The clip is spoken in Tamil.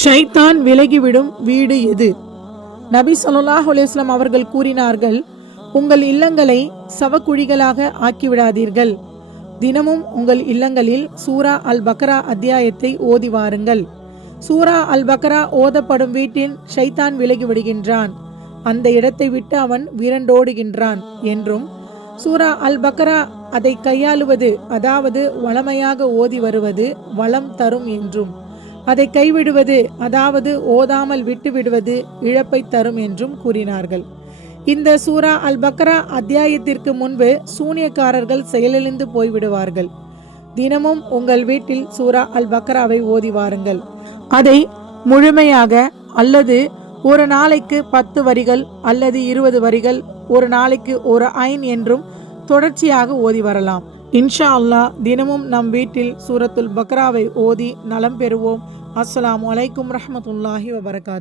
ஷைத்தான் விலகிவிடும் வீடு எது? நபி ஸல்லல்லாஹு அலைஹி வஸல்லம் அவர்கள் கூறினார்கள், உங்கள் இல்லங்களை சவக்குழிகளாக ஆக்கிவிடாதீர்கள். தினமும் உங்கள் இல்லங்களில் சூரா அல் பக்ரா அத்தியாயத்தை ஓதி வாருங்கள். சூரா அல் பக்ரா ஓதப்படும் வீட்டில் ஷைத்தான் விலகிவிடுகின்றான், அந்த இடத்தை விட்டு அவன் விரண்டோடுகின்றான் என்றும், சூரா அல் பக்ரா அதை கையாளுவது, அதாவது வளமையாக ஓதி வருவது வளம் தரும் என்றும், அதை கைவிடுவது, அதாவது ஓதாமல் விட்டுவிடுவது இழப்பை தரும் என்றும் கூறினார்கள். இந்த சூரா அல் பக்ரா அத்தியாயத்திற்கு முன்பு சூனியக்காரர்கள் செயலிழந்து போய்விடுவார்கள். தினமும் உங்கள் வீட்டில் சூரா அல் பக்ராவை ஓதி வாருங்கள். அதை முழுமையாக அல்லது ஒரு நாளைக்கு 10 வரிகள் அல்லது 20 வரிகள், ஒரு நாளைக்கு ஒரு ஐன் என்றும் தொடர்ச்சியாக ஓதி வரலாம். இன்ஷா அல்லாஹ் தினமும் நம் வீட்டில் சூரத்துல் பக்ராவை ஓதி நலம் பெறுவோம். அஸ்ஸலாமு அலைக்கும் ரஹ்மத்துல்லாஹி வபரகாத்து.